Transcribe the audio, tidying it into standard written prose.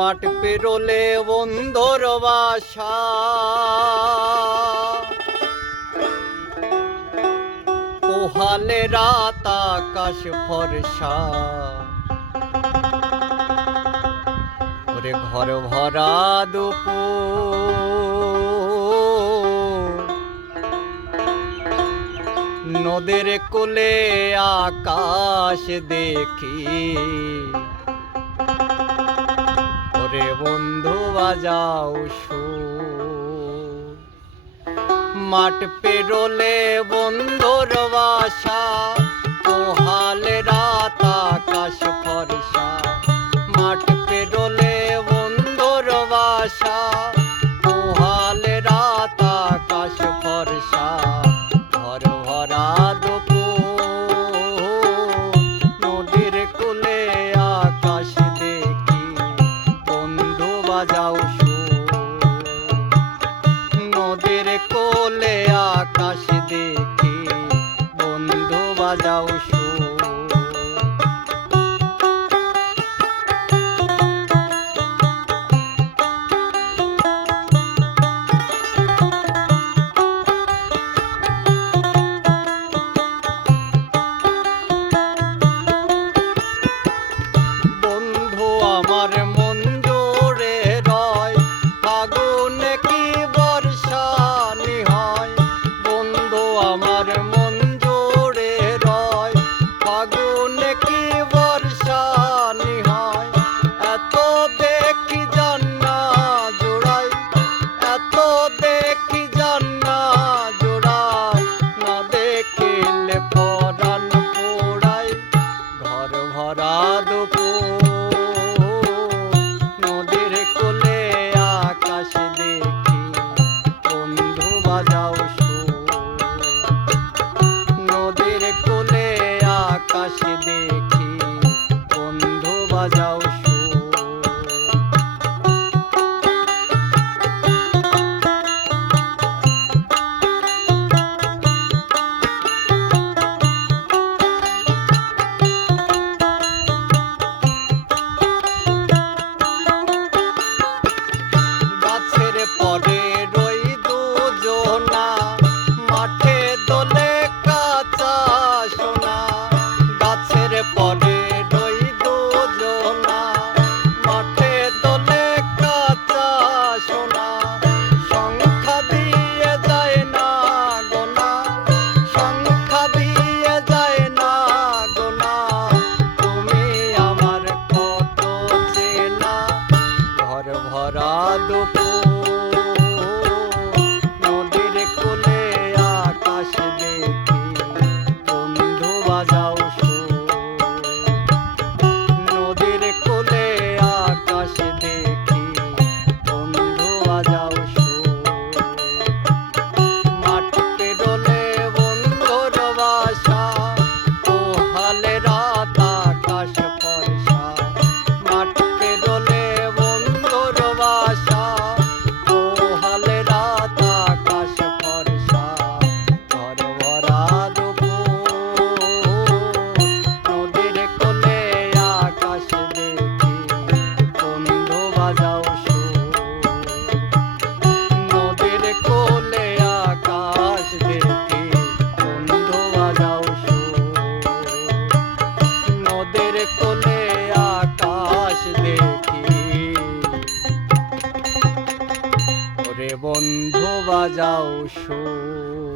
মাঠ পেরোলে বন্ধুর বাসা, পোহালে রাত আকাশ ফর্সা। ওরে ঘর ভরা দুপুর, নদীর কোলে আকাশ দেখি। ওরে বন্ধু বাজাও সুর, মাঠ পেরোলে বন্ধুর বাসা, পোহালে রাত আকাশ ফর্সা। মাঠ পেরোলে বন্ধুর বাসা, পোহালে রাত আকাশ ফর্সা। ঘর ভরা দুপুর, নদীর কোলে আকাশ দেখি। বন্ধু বাজাও সুর, নদীর কোলে আকাশ দেখি। বন্ধু বাজাও সুর। আমার মন জোরে রয়, ফাগুনে কি বর্ষানি হয়। বন্ধু আমার মন জোরে রয়, ফাগুনে কি বর্ষানি হয়। এত দেখি জান্না জোড়াই, এত দেখি জান্না জোড়াই। না দেখিলে পরাণ পোড়াই, ঘর ভরা দুপুর, নদীর কোলে আকাশ দেখি। বন্ধু বাজাও সুর, নদীর কোলে আকাশ দেখি। বন্ধু বাজাও সুর। পরে রই দুজনা, মাঠে দোলে কাঁচা সোনা। গাছের পরে রই দুজনা, মাঠে দোলে কাঁচা সোনা। সংখ্যা দিয়ে যায় না গোনা, সংখ্যা দিয়ে যায় না গোনা। তুমি আমার কত চেনা, ঘর ভরা দুপুর, নদীর কোলে আকাশ দেখি। বন্ধু বাজাও সুর, নদীর কোলে আকাশ দেখি। বন্ধু বাজাও সুর। মাঠ পেরোলে বন্ধুর বাসা, পোহালে রাত আকাশ ফর্সা। মাঠ পেরোলে বন্ধুর বাসা, পোহালে রাত আকাশ ফর্সা। ঘর ভরা দুপুর, নদীর কোলে আকাশ দেখি। বন্ধু বাজাও সুর, নদীর কোলে আকাশ দেখি। বন্ধু বাজাও সুর, নদীর কোলে আকাশ দেখি। ওরে বন্ধু বাজাও সুর।